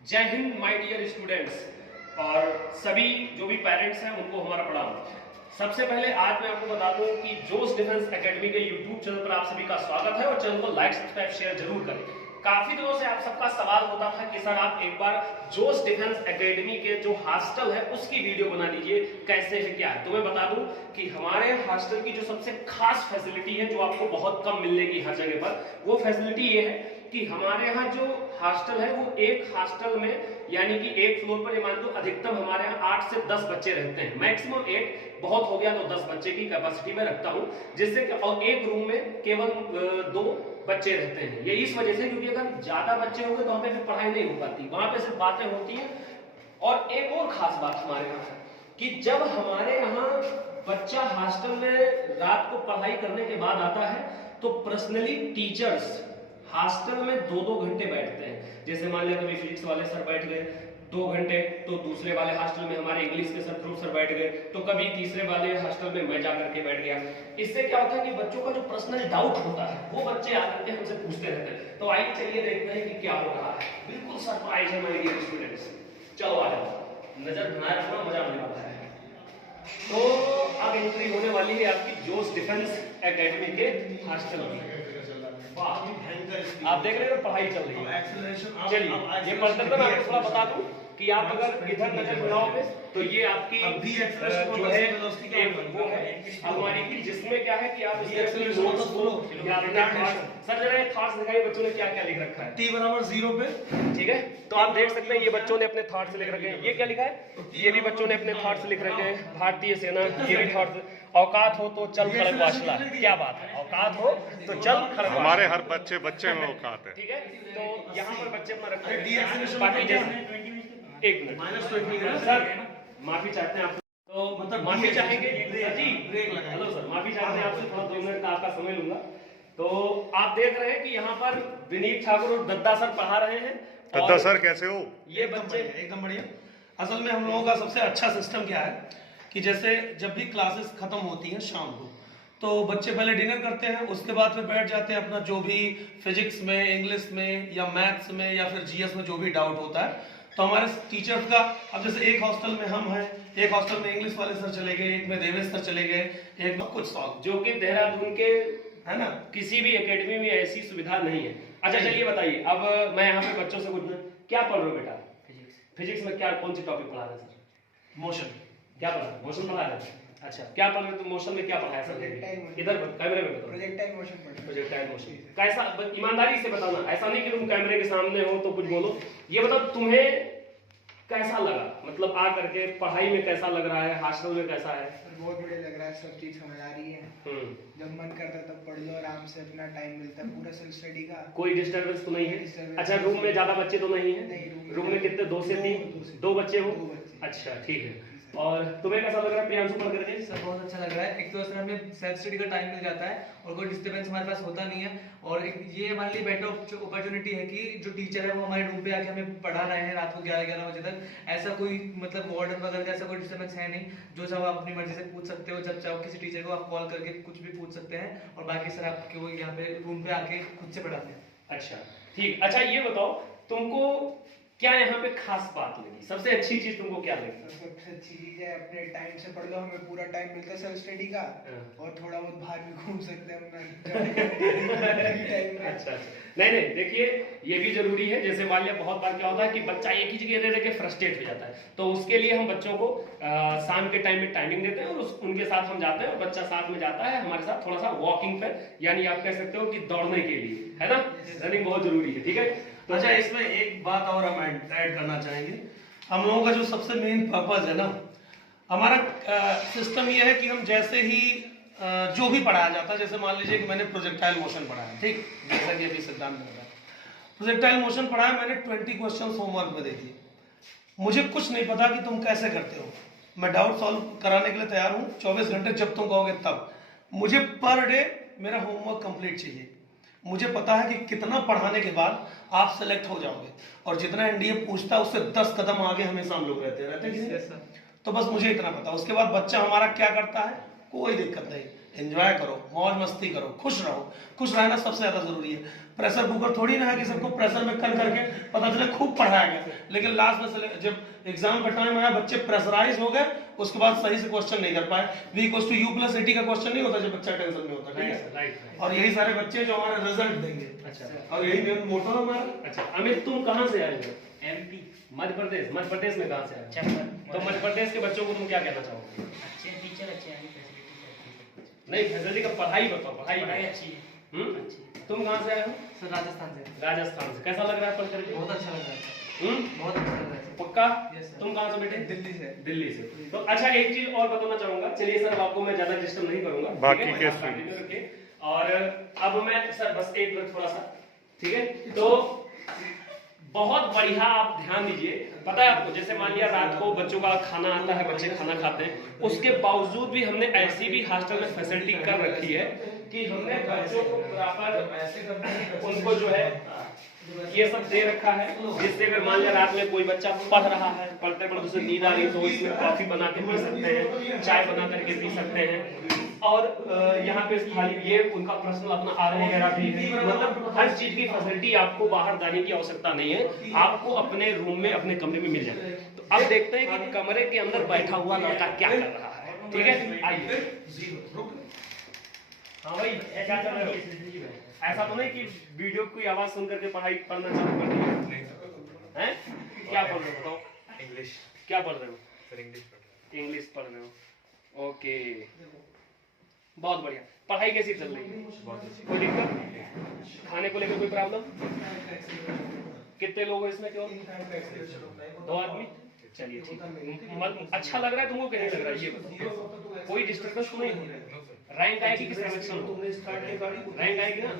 जय Hind my dear students और सभी जो भी पेरेंट्स हैं उनको हमारा प्रणाम। सबसे पहले आज मैं आपको बता दूं कि जोश डिफेंस एकेडमी के यूट्यूब चैनल पर आप सभी का स्वागत है और चैनल को लाइक सब्सक्राइब शेयर जरूर करें। काफी दिनों से आप सबका सवाल होता था कि सर आप एक बार जोश डिफेंस एकेडमी के जो हॉस्टल है उसकी वीडियो बना दीजिए, कैसे है क्या है। तो मैं बता दूं कि हमारे हॉस्टल की जो सबसे खास फैसिलिटी है जो आपको बहुत कम मिलने की हर जगह पर, वो फैसिलिटी ये है कि हमारे यहाँ जो हॉस्टल है वो एक हॉस्टल में यानी कि एक फ्लोर पर ये मान लो अधिकतम हमारे यहाँ 8 से 10 बच्चे रहते हैं। मैक्सिमम 8, बहुत हो गया तो 10 बच्चे की कैपेसिटी में रखता हूँ, जिससे और एक रूम में केवल 2 बच्चे रहते हैं। ये इस वजह से क्योंकि अगर ज्यादा बच्चे होंगे तो वहां पे फिर पढ़ाई नहीं हो पाती, वहां पे सिर्फ बातें होती हैं। और एक और खास बात हमारे यहाँ है कि जब हमारे यहाँ बच्चा हॉस्टल में रात को पढ़ाई करने के बाद आता है तो पर्सनली टीचर्स हॉस्टल में 2-2 घंटे बैठते हैं। जैसे मान लिया कभी फिजिक्स वाले सर बैठ गए 2 घंटे, तो दूसरे वाले हॉस्टल में हमारे इंग्लिश के सर ध्रुव सर बैठ गए, तो कभी तीसरे वाले हॉस्टल में मैं जाकर के बैठ गया। इससे क्या होता है कि बच्चों का जो पर्सनल डाउट होता है वो बच्चे आकर के हमसे पूछते रहते हैं। तो आइए चलिए देखते हैं कि क्या हो रहा है। बिल्कुल सरप्राइज है माय डियर स्टूडेंट्स। चलो आ जाओ, नजर बनाए रखना, मजा आने वाला है। तो अब एंट्री होने वाली है आपकी जोश डिफेंस एकेडमी के हॉस्टल में। आप देख रहे हो पढ़ाई चल रही है। चलिए ये पढ़ते मैं आपको थोड़ा बता दूं कि आप अगर इधर नजर बढ़ाओगे तो ये आपकी जो है एक वो है हमारी की, जिसमें क्या है कि आप नोट्स को सर जरा थॉट्स दिखाइए बच्चों ने क्या क्या लिख रखा है। t बराबर 0 पे, ठीक है, तो आप देख सकते हैं ये बच्चों ने अपने थॉट्स लिख रखे हैं। ये क्या लिखा है, ये भी बच्चों ने अपने थॉट्स लिख रखे हैं। भारतीय सेना, ये भी थॉट्स। औकात हो तो चल खड़गवासला, क्या बात है, औकात हो तो चल खड़गवासला। हमारे हर बच्चे में औकात है, ठीक है। तो यहाँ पर बच्चे अपना रखते हैं। बाकी जैसे एक मिनट सर माफी चाहते हैं आपसे, तो मतलब माफी चाहेंगे सर जी। हेलो सर, माफी चाहते हैं आपसे, थोड़ा 2 मिनट का आपका समय लूंगा। तो आप देख रहे हैं कि यहाँ पर विनीत ठाकुर और दद्दा सर पढ़ा रहे हैं। दद्दा सर कैसे हो? ये बच्चे एकदम बढ़िया। असल में हम लोगों का सबसे अच्छा सिस्टम क्या है कि जैसे जब भी क्लासेस खत्म होती हैं शाम को, तो बच्चे पहले डिनर करते हैं, उसके बाद फिर बैठ जाते हैं अपना जो भी फिजिक्स में, इंग्लिश में या मैथ्स में या फिर जीएस में जो भी डाउट होता है। तो हमारे टीचर्स का, अब जैसे एक हॉस्टल में हम हैं, एक हॉस्टल में इंग्लिश वाले सर चले गए, एक में देवेश सर चले गए, एक में कुछ सॉल्व, जो कि देहरादून के है ना, किसी भी एकेडमी में ऐसी सुविधा नहीं है। अच्छा चलिए बताइए, अब मैं यहाँ पे बच्चों से पूछना, क्या पढ़ रहे हो बेटा? फिजिक्स में क्या, कौन सी टॉपिक पढ़ा रहे हैं सर? मोशन। क्या पढ़ा, मोशन पढ़ा रहे हैं? अच्छा, क्या पढ़ रहे हो? तो मोशन में क्या पढ़ाया सर? इधर कैमरे में बताओ। प्रोजेक्टाइल मोशन पढ़, प्रोजेक्टाइल मोशन कैसा, ईमानदारी से बताना, ऐसा नहीं कि तुम कैमरे के सामने हो तो कुछ बोलो। ये बताओ तुम्हें कैसा लगा, मतलब आ करके पढ़ाई में कैसा लग रहा है, हॉस्टल में कैसा है? बहुत बढ़िया लग रहा है, सब चीज समझ आ रही है। जब मन करता तब पढ़ लो, आराम से अपना टाइम मिलता है पूरा सेल्फ स्टडी का। कोई डिस्टर्बेंस तो नहीं है? अच्छा, रूम में ज्यादा बच्चे तो नहीं है? रूम में कितने, 2 से 3? 2 बच्चे हो? अच्छा ठीक है। और तुम्हें कैसा लग रहा है प्रियांशु पढ़ करके? सर बहुत अच्छा लग रहा है। एक तो सर हमें सेल्फ स्टडी का टाइम मिल जाता है और कोई डिस्टर्बेंस हमारे पास होता नहीं है। और एक ये हमारे लिए बेटर अपॉर्चुनिटी है कि जो टीचर है वो हमारे रूम पे आके हमें पढ़ा रहे हैं रात को 11-11 बजे तक। ऐसा कोई मतलब वार्डन वगैरह का ऐसा कोई डिस्टर्बेंस है नहीं, जो सब आप अपनी मर्जी से पूछ सकते हो। जब चाहो किसी टीचर को आप कॉल करके कुछ भी पूछ सकते हैं, और बाकी सर आपके वो यहाँ पे रूम पे आके खुद से पढ़ाते हैं। अच्छा ठीक। अच्छा ये बताओ तुमको क्या यहाँ पे खास बात लगी, सबसे अच्छी चीज तुमको क्या लगी? सबसे अच्छी चीज है अपने टाइम से पढ़ लो, हमें पूरा टाइम मिलता है सेल्फ स्टडी का, और थोड़ा बहुत बाहर भी घूम सकते हैं अपना। अच्छा, नहीं देखिए ये भी जरूरी है। जैसे मान लिया बहुत बार क्या होता है कि बच्चा एक ही जगह रह के फ्रस्ट्रेट हो जाता है, तो उसके लिए हम बच्चों को शाम के टाइम में टाइमिंग देते हैं और उनके साथ हम जाते हैं और बच्चा साथ में जाता है हमारे साथ थोड़ा सा वॉकिंग पे, यानी आप कह सकते हो कि दौड़ने के लिए, है ना, रनिंग बहुत जरूरी है। ठीक है। तो अच्छा, इसमें एक बात और हम ऐड करना चाहेंगे। हम लोगों का जो सबसे मेन पर्पज है ना, हमारा सिस्टम ये है कि हम जैसे ही जो भी पढ़ाया जाता है, जैसे मान लीजिए कि मैंने प्रोजेक्टाइल मोशन पढ़ाया, ठीक, जैसा कि अभी सिद्धांत ने बताया प्रोजेक्टाइल मोशन पढ़ाया, मैंने 20 क्वेश्चन होमवर्क में दे दिए। मुझे कुछ नहीं पता कि तुम कैसे करते हो, मैं डाउट सॉल्व कराने के लिए तैयार हूँ 24 घंटे, जब तुम कहोगे तब। मुझे पर डे मेरा होमवर्क कंप्लीट चाहिए। मुझे पता है कि कितना पढ़ाने के बाद आप सेलेक्ट हो जाओगे, और जितना एनडीए पूछता है उससे 10 कदम आगे हमेशा हम लोग रहते हैं कि नहीं? तो बस मुझे इतना पता। उसके बाद बच्चा हमारा क्या करता है कोई दिक्कत नहीं, एंजॉय करो, मौज मस्ती करो, खुश रहो। खुश रहना सबसे ज्यादा जरूरी है। प्रेशर कुकर थोड़ी ना है कि सबको प्रेशर में कर करके पता चले खूब पढ़ाया गया, लेकिन लास्ट में जब एग्जाम का टाइम आया बच्चे प्रेशराइज हो गए, उसके बाद सही से क्वेश्चन नहीं कर पाए। v=u+80 का क्वेश्चन नहीं होता जब बच्चा टेंशन में होता, ठीक है। और यही सारे बच्चे जो हमारे रिजल्ट देंगे। अच्छा, और यही मेन मोटो है हमारा। अच्छा अमित, तुम कहाँ से आए हो? एमपी मध्य प्रदेश। मध्य प्रदेश में कहाँ से आए? चंबल। तो मध्य प्रदेश के बच्चों को तुम क्या कहना चाहोगे? अच्छे टीचर अच्छे हैं, फैसिलिटी नहीं, फैसिलिटी का पढ़ाई बताओ, पढ़ाई पढ़ाई। अच्छी है। अच्छी। तुम कहाँ से आए हो? सर राजस्थान से। राजस्थान से। कैसा लग रहा है पढ़ करके? बहुत अच्छा लग रहा है सर, हम्म? बहुत अच्छा लग रहा है सर। पक्का? Yes, sir. तुम कहाँ से बेटे? दिल्ली से। दिल्ली से। तो अच्छा एक चीज और बताना चाहूंगा, चलिए सर आपको मैं ज्यादा डिस्टर्ब नहीं करूंगा, बाकी ठीक है? के आप कंटिन्यू रखिए। और अब मैं सर बस एक मिनट थोड़ा सा, ठीक है? तो बहुत बढ़िया, आप ध्यान दीजिए। पता है आपको, जैसे मान लिया रात को बच्चों का खाना आता है, बच्चे खाना खाते हैं, उसके बावजूद भी हमने ऐसी भी हॉस्टल में फैसिलिटी कर रखी है कि हमने बच्चों को प्रॉपर उनको जो है ये सब दे रखा है, जिससे अगर मान लिया रात में कोई बच्चा पढ़ रहा है, पढ़ते पढ़ते उसे नींद आ रही तो इसमें कॉफी बना के पी सकते हैं, चाय बना करके पी सकते हैं। और यहाँ पे थाली ये उनका पर्सनल अपना आर वगैरह भी है। मतलब हर चीज की फैसिलिटी, आपको बाहर जाने की आवश्यकता नहीं है, आपको अपने रूम में अपने कमरे में मिल जाए। तो अब देखते हैं कि कमरे के अंदर बैठा हुआ लड़का क्या कर रहा है, ठीक है? आइए। हाँ भाई, क्या कर रहे हो? ऐसा तो नहीं कि वीडियो की आवाज सुन करके पढ़ना चालू कर दिया हैं? क्या पढ़ रहे हो बताओ? इंग्लिश। क्या पढ़ रहे हो? सर इंग्लिश पढ़ रहा इंग्लिश पढ़ रहे हो, ओके, बहुत बढ़िया। पढ़ाई कैसी चल रही है? बहुत अच्छी। कोई दिक्कत? खाने को लेकर कोई प्रॉब्लम? कितने लोग हैं इसमें? केवल 2 आदमी? चलिए ठीक है। अच्छा लग रहा है तुमको? नहीं लग रहा है ये बताओ? कोई डिस्टर्बेंस तो नहीं हो रहा है? रैंक आएगी कि सिलेक्शन हो? रैंक आएगी ना।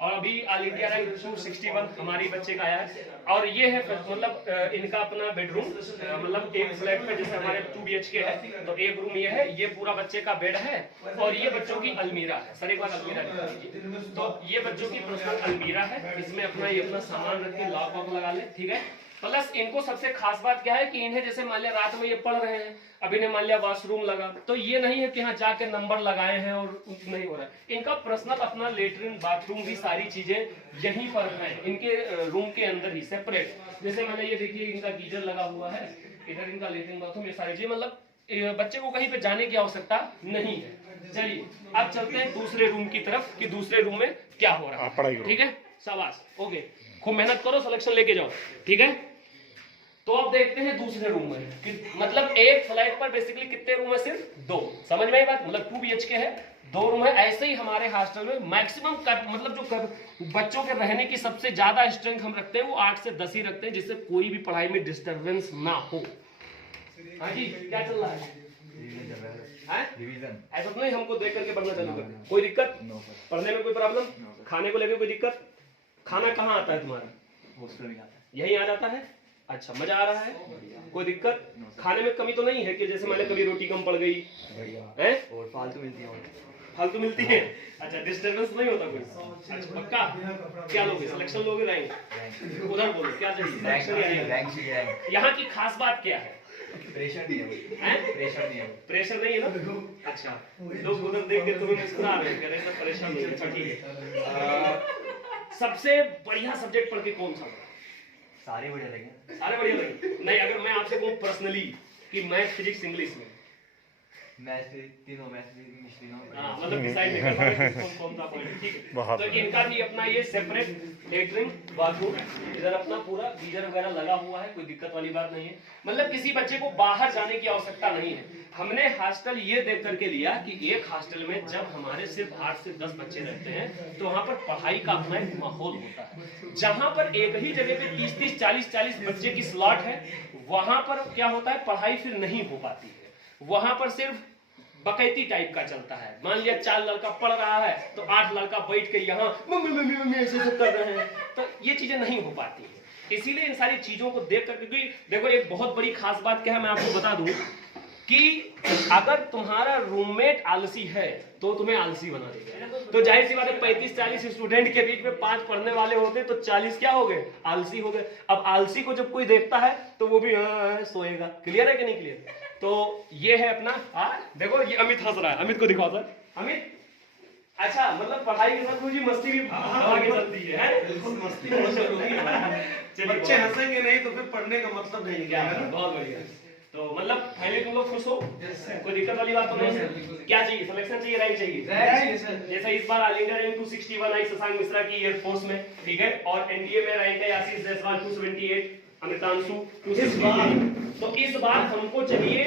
और अभी ऑल इंडिया रैंक 261 हमारी बच्चे का आया है। और ये है मतलब इनका अपना बेडरूम, मतलब एक फ्लैट में जैसे हमारे 2 BHK है, तो एक रूम ये है, ये पूरा बच्चे का बेड है, और ये बच्चों की अलमीरा है। सर एक बार अलमीरा दिखा दीजिए। तो ये बच्चों की पर्सनल अलमीरा है, इसमें अपना ये अपना सामान रख के लॉक वॉक लगा ले, ठीक है? प्लस इनको सबसे खास बात क्या है कि इन्हें जैसे मान लिया रात में ये पढ़ रहे हैं, अब इन्हें मान लिया वॉशरूम लगा, तो ये नहीं है कि यहाँ जाके नंबर लगाए हैं और नहीं हो रहा है। इनका पर्सनल अपना लेटरिन बाथरूम भी सारी चीजें यहीं पर है, इनके रूम के अंदर ही सेपरेट। जैसे मैंने ये देखिए इनका गीजर लगा हुआ है, इधर इनका लेटरिन बाथरूम, ये सारी चीजें, मतलब बच्चे को कहीं पे जाने की आवश्यकता नहीं है। चलिए अब चलते हैं दूसरे रूम की तरफ कि दूसरे रूम में क्या हो रहा है, ठीक है? शाबाश, ओके, खूब मेहनत करो, सिलेक्शन लेके जाओ, ठीक है? तो अब देखते हैं दूसरे रूम में कि मतलब एक फ्लैट पर बेसिकली कितने रूम है? सिर्फ 2। समझ में आई बात? मतलब 2 BHK है, 2 रूम है। ऐसे ही हमारे हॉस्टल में मैक्सिमम मतलब जो बच्चों के रहने की सबसे ज्यादा स्ट्रेंथ हम रखते हैं वो 8 से 10 ही रखते हैं, जिससे कोई भी पढ़ाई में डिस्टर्बेंस ना हो। हाँ जी, क्या चल रहा है? रिवीजन। ऐसा तो नहीं हमको देख करके पढ़ना चालू कर? कोई दिक्कत? पढ़ने में कोई प्रॉब्लम? खाने को लेकर कोई दिक्कत? खाना कहाँ आता है तुम्हारा? हॉस्टल में आता है। यही आ जाता है? अच्छा, मजा आ रहा है? कोई दिक्कत? खाने में कमी तो नहीं है कि जैसे मैंने कभी रोटी कम पड़ गई है? और फालतू मिलती है। फालतू मिलती है? अच्छा, डिस्टर्बेंस नहीं होता कोई? अच्छा, पक्का? क्या लोगे? सिलेक्शन लोगे? रैंक? उधर बोलो क्या चाहिए? रैंक। यहाँ की खास बात क्या है? प्रेशर नहीं है। प्रेशर नहीं है। प्रेशर नहीं है ना? अच्छा, लोग उधर देख के तुम्हें मुस्कुरा रहे हैं, कह रहे हैं प्रेशर नहीं है। अच्छा ठीक है। सबसे बढ़िया सब्जेक्ट पढ़ के कौन सा? सारे बढ़िया लगे। सारे बढ़िया लगे? नहीं, अगर मैं आपसे कहूँ पर्सनली कि मैथ, फिजिक्स, इंग्लिश में मैथ्स तीनों, मैथ्स इंग्लिश तीनों। हाँ, मतलब डिसाइड नहीं कर पा रहे कौन सा पॉइंट, ठीक है? तो इनका भी अपना ये सेपरेट लेटरिन बाथरूम, इधर अपना पूरा गीजर वगैरह लगा हुआ है, कोई दिक्कत वाली बात नहीं है। मतलब किसी बच्चे को बाहर जाने की आवश्यकता नहीं है। हमने हॉस्टल ये देख करके लिया कि एक हॉस्टल में जब हमारे सिर्फ 8 से 10 बच्चे रहते हैं तो वहाँ पर पढ़ाई का अपना एक माहौल होता है। जहाँ पर एक ही जगह पे 30-30, 40-40 बच्चे की स्लॉट है, वहाँ पर क्या होता है, पढ़ाई फिर नहीं हो पाती है। वहां पर सिर्फ बकैती टाइप का चलता है। मान लिया 4 लड़का पढ़ रहा है तो 8 लड़का बैठ के यहाँ मम्मी ऐसे कर रहे हैं, तो ये चीजें नहीं हो पाती है। इसीलिए इन सारी चीजों को देख कर, क्योंकि देखो एक बहुत बड़ी खास बात क्या है मैं आपको बता दूं कि अगर तुम्हारा रूममेट आलसी है तो तुम्हें आलसी बना देगा। तो जाहिर सी बात है 35-40 स्टूडेंट के बीच में 5 पढ़ने वाले होते तो 40 क्या हो गए? आलसी हो गए। अब आलसी को जब कोई देखता है तो वो भी सोएगा। क्लियर है कि नहीं क्लियर? तो ये है अपना। देखो ये अमित हंस रहा है, अमित को दिखाओ सर, अमित अच्छा मतलब पढ़ाई के साथ मुझे मस्ती भी आगे चलती है बिल्कुल मस्ती बहुत जरूरी है। चलिए, बच्चे हंसेंगे नहीं तो फिर पढ़ने का मतलब नहीं क्या निकलेगा ना। बहुत बढ़िया। तो मतलब फाइनली तुम लोग खुश हो? कोई दिक्कत वाली बात तो No, नहीं sir, है? बिल्कुल नहीं। क्या चाहिए, सिलेक्शन चाहिए, रैंक चाहिए? चाहिए सर। जैसे इस बार ऑल इंडिया रैंक 261 आई शशांक मिश्रा की एयरफोर्स में, ठीक है, और एनडीए में रैंक है आशीष जायसवाल 278, अमितांशु 268। तो इस बार हमको चाहिए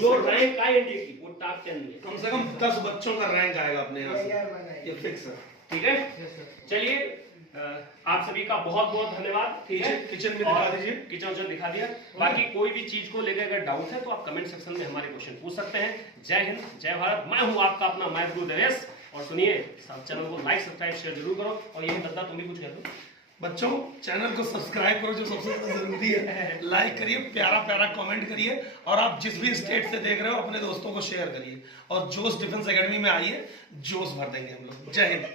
जो रैंक आई एनडीए की वो टॉप 10 में, कम से कम 10 बच्चों का रैंक आएगा अपने यहाँ से, यार बनाइए। ये फिक्स है। ठीक है। चलिए आप सभी का बहुत बहुत धन्यवाद। ठीक है, किचन में दिखा दीजिए। किचन उचन दिखा दिया। बाकी कोई भी चीज को लेकर अगर डाउट है तो आप कमेंट सेक्शन में हमारे क्वेश्चन पूछ सकते हैं। जय हिंद, जय भारत। मैं हूं आपका अपना मैथ्रू देवेश, और सुनिए चैनल को लाइक सब्सक्राइब शेयर जरूर करो। और यही दद्दा तुम भी कुछ कह दो। बच्चों चैनल को सब्सक्राइब करो, जो सबसे ज्यादा जरूरी है। लाइक करिए, प्यारा प्यारा कमेंट करिए, और आप जिस भी स्टेट से देख रहे हो अपने दोस्तों को शेयर करिए। और जोश डिफेंस एकेडमी में आइए, जोश भर देंगे हम लोग। जय हिंद।